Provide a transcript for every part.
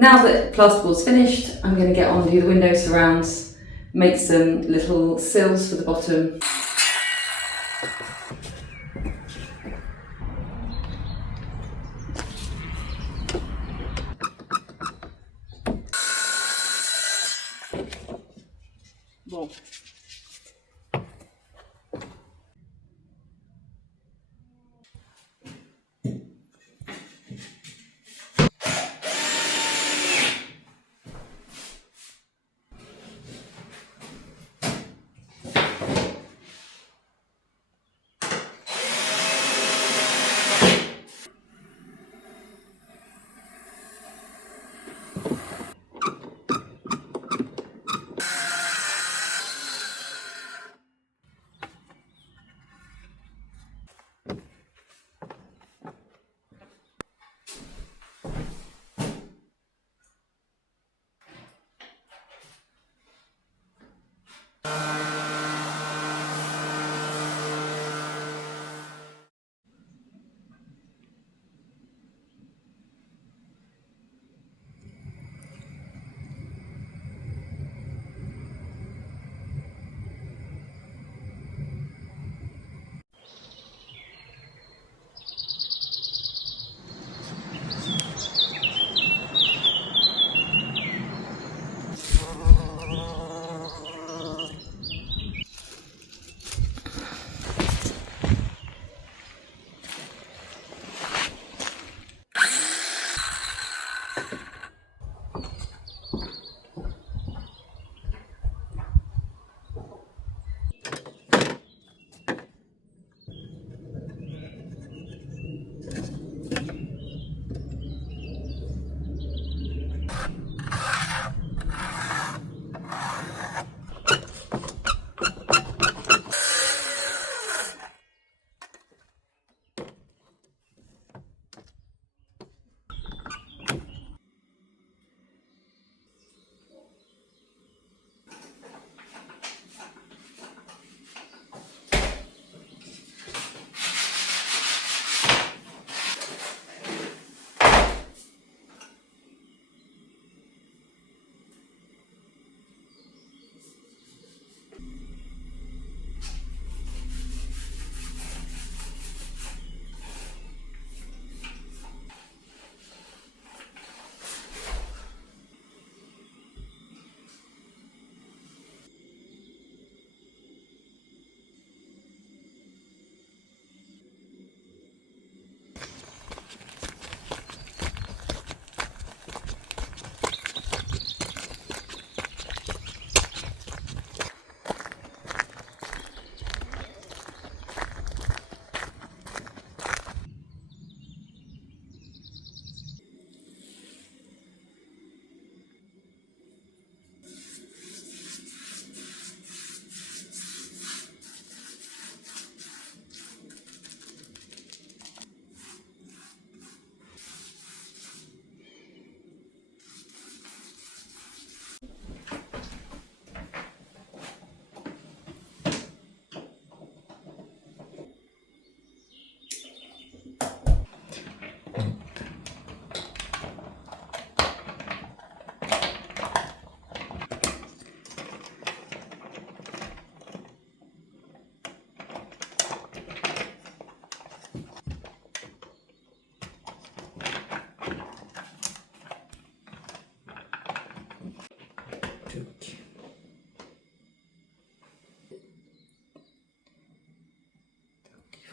Now that plasterboard's finished, I'm going to get on, do the window surrounds, make some little sills for the bottom. Bon.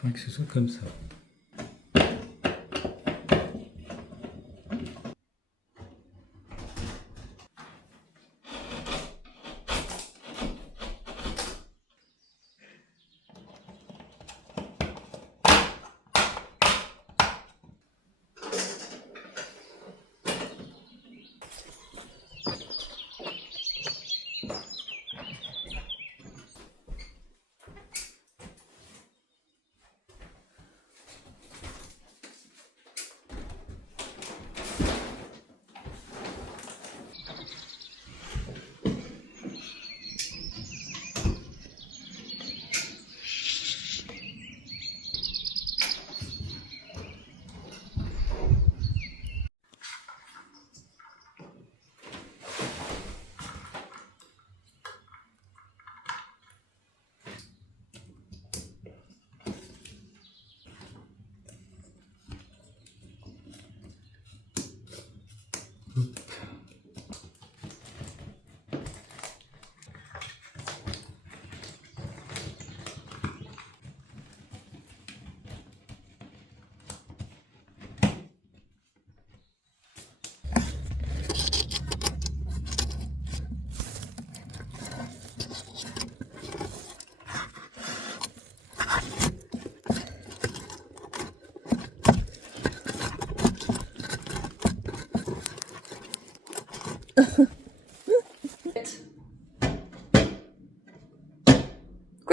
Il faudrait que ce soit comme ça.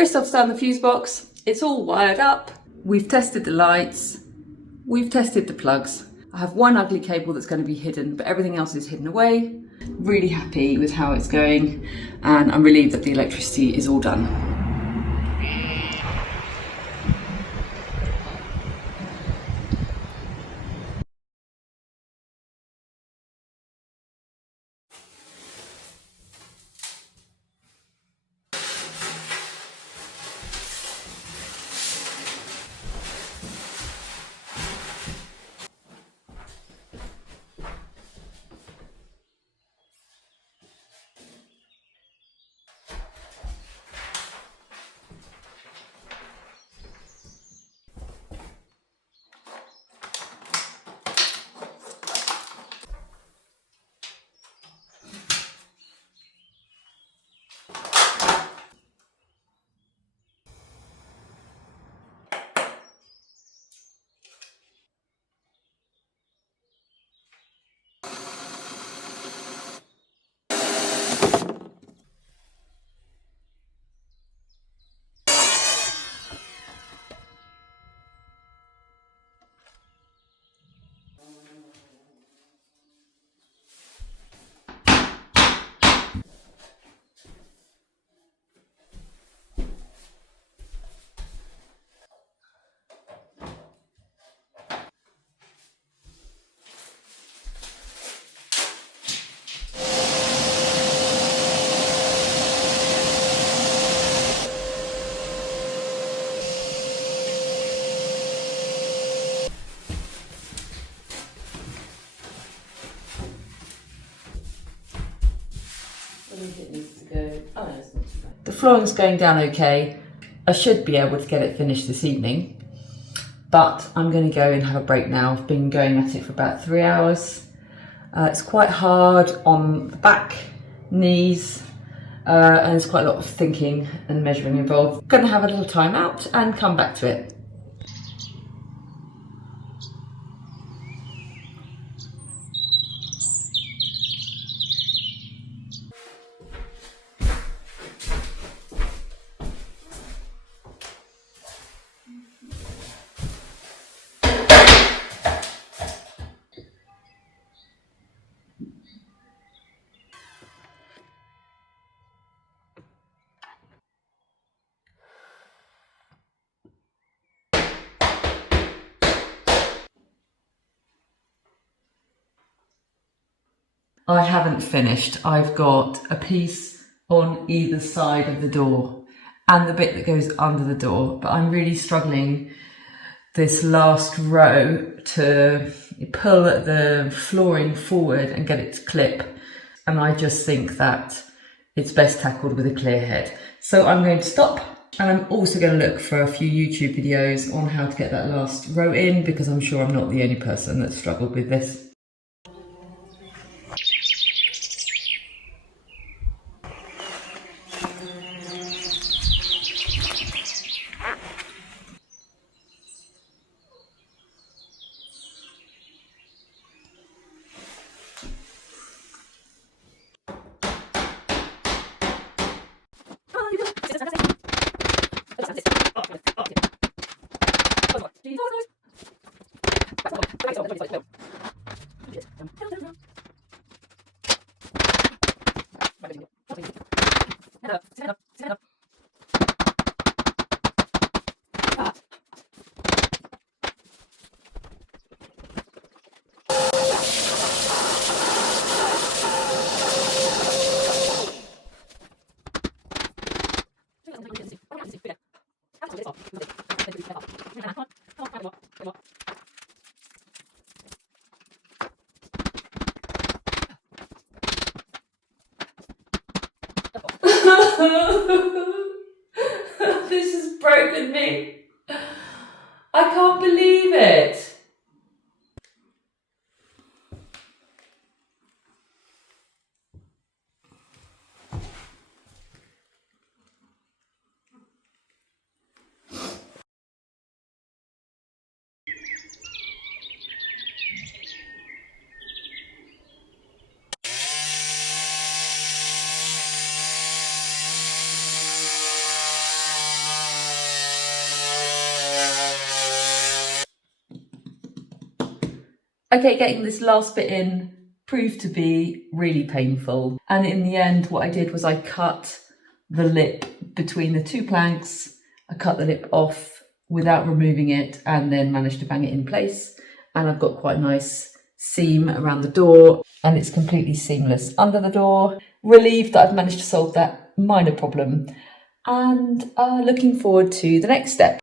Christoph's down the fuse box. It's all wired up. We've tested the lights. We've tested the plugs. I have one ugly cable that's going to be hidden, but everything else is hidden away. Really happy with how it's going, and I'm relieved that the electricity is all done. The flooring's going down okay. I should be able to get it finished this evening, but I'm going to go and have a break now. I've been going at it for about 3 hours. It's quite hard on the back, knees, and there's quite a lot of thinking and measuring involved. I'm going to have a little time out and come back to it. I haven't finished. I've got a piece on either side of the door and the bit that goes under the door, but I'm really struggling this last row to pull the flooring forward and get it to clip, and I just think that it's best tackled with a clear head. So I'm going to stop, and I'm also going to look for a few YouTube videos on how to get that last row in, because I'm sure I'm not the only person that's struggled with this. This has broken me. I can't believe it. Okay, getting this last bit in proved to be really painful. And in the end, what I did was I cut the lip between the two planks. I cut the lip off without removing it and then managed to bang it in place. And I've got quite a nice seam around the door and it's completely seamless under the door. Relieved that I've managed to solve that minor problem and looking forward to the next step.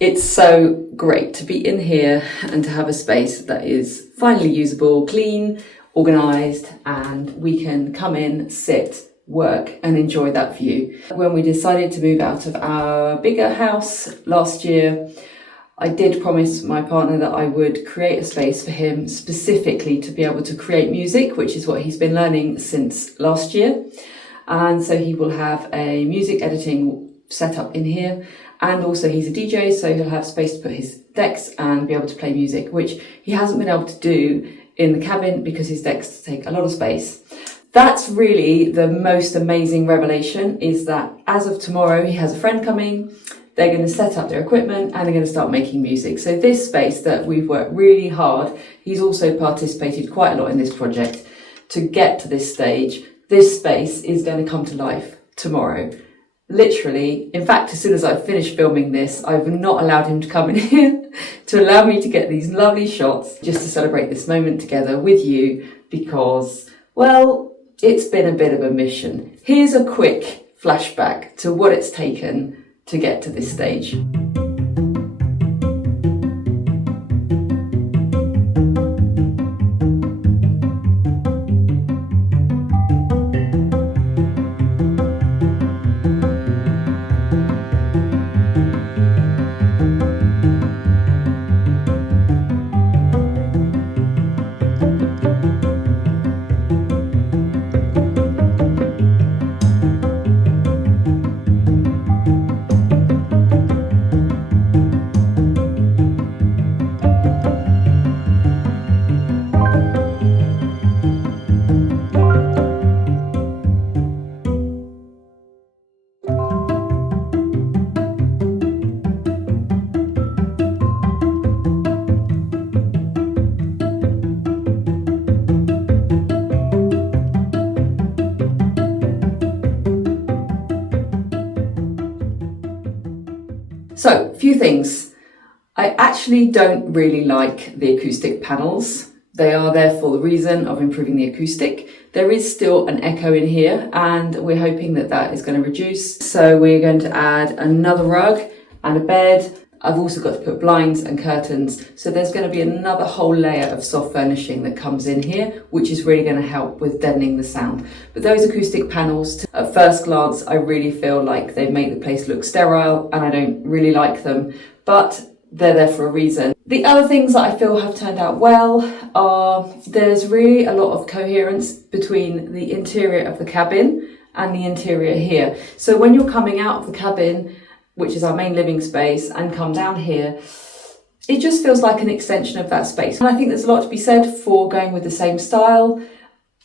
It's so great to be in here and to have a space that is finally usable, clean, organised, and we can come in, sit, work and enjoy that view. When we decided to move out of our bigger house last year, I did promise my partner that I would create a space for him specifically to be able to create music, which is what he's been learning since last year. And so he will have a music editing setup in here. And also he's a DJ, so he'll have space to put his decks and be able to play music, which he hasn't been able to do in the cabin because his decks take a lot of space. That's really the most amazing revelation, is that as of tomorrow, he has a friend coming. They're going to set up their equipment and they're going to start making music. So this space that we've worked really hard, he's also participated quite a lot in this project to get to this stage. This space is going to come to life tomorrow. Literally, in fact, as soon as I've finished filming this, I've not allowed him to come in here to allow me to get these lovely shots just to celebrate this moment together with you because, well, it's been a bit of a mission. Here's a quick flashback to what it's taken to get to this stage. So, a few things. I actually don't really like the acoustic panels. They are there for the reason of improving the acoustic. There is still an echo in here and we're hoping that that is going to reduce. So we're going to add another rug and a bed. I've also got to put blinds and curtains. So there's going to be another whole layer of soft furnishing that comes in here, which is really going to help with deadening the sound. But those acoustic panels, at first glance, I really feel like they make the place look sterile and I don't really like them, but they're there for a reason. The other things that I feel have turned out well are there's really a lot of coherence between the interior of the cabin and the interior here. So when you're coming out of the cabin, which is our main living space, and come down here, it just feels like an extension of that space. And I think there's a lot to be said for going with the same style.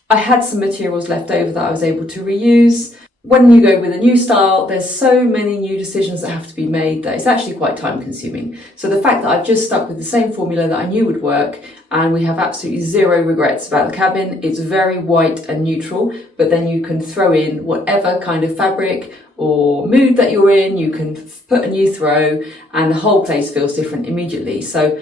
I had some materials left over that I was able to reuse. When you go with a new style, there's so many new decisions that have to be made that it's actually quite time consuming. So the fact that I've just stuck with the same formula that I knew would work, and we have absolutely zero regrets about the cabin. It's very white and neutral, but then you can throw in whatever kind of fabric or mood that you're in, you can put a new throw and the whole place feels different immediately. So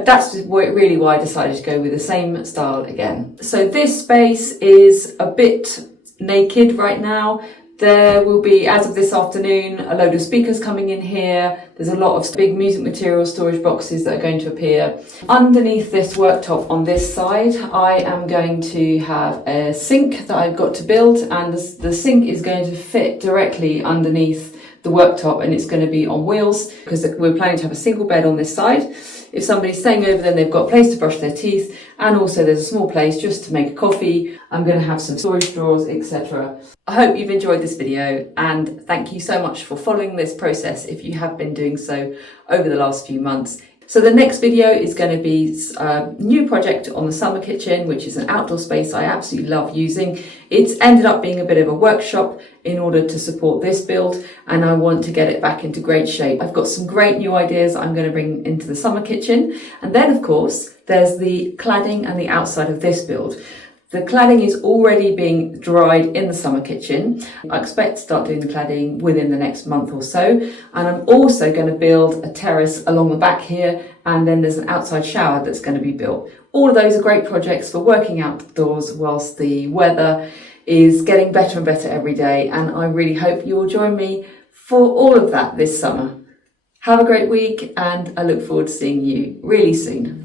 that's really why I decided to go with the same style again. So this space is a bit naked right now. There will be, as of this afternoon, a load of speakers coming in here. There's a lot of big music material storage boxes that are going to appear. Underneath this worktop on this side, I am going to have a sink that I've got to build, and the sink is going to fit directly underneath the worktop, and it's going to be on wheels because we're planning to have a single bed on this side. If somebody's staying over, then they've got a place to brush their teeth, and also there's a small place just to make a coffee. I'm going to have some storage drawers, etc. I hope you've enjoyed this video, and thank you so much for following this process if you have been doing so over the last few months. So the next video is going to be a new project on the summer kitchen, which is an outdoor space I absolutely love using. It's ended up being a bit of a workshop in order to support this build, and I want to get it back into great shape. I've got some great new ideas I'm going to bring into the summer kitchen. And then, of course, there's the cladding and the outside of this build. The cladding is already being dried in the summer kitchen. I expect to start doing the cladding within the next month or so. And I'm also going to build a terrace along the back here, and then there's an outside shower that's going to be built. All of those are great projects for working outdoors whilst the weather is getting better and better every day. And I really hope you'll join me for all of that this summer. Have a great week, and I look forward to seeing you really soon.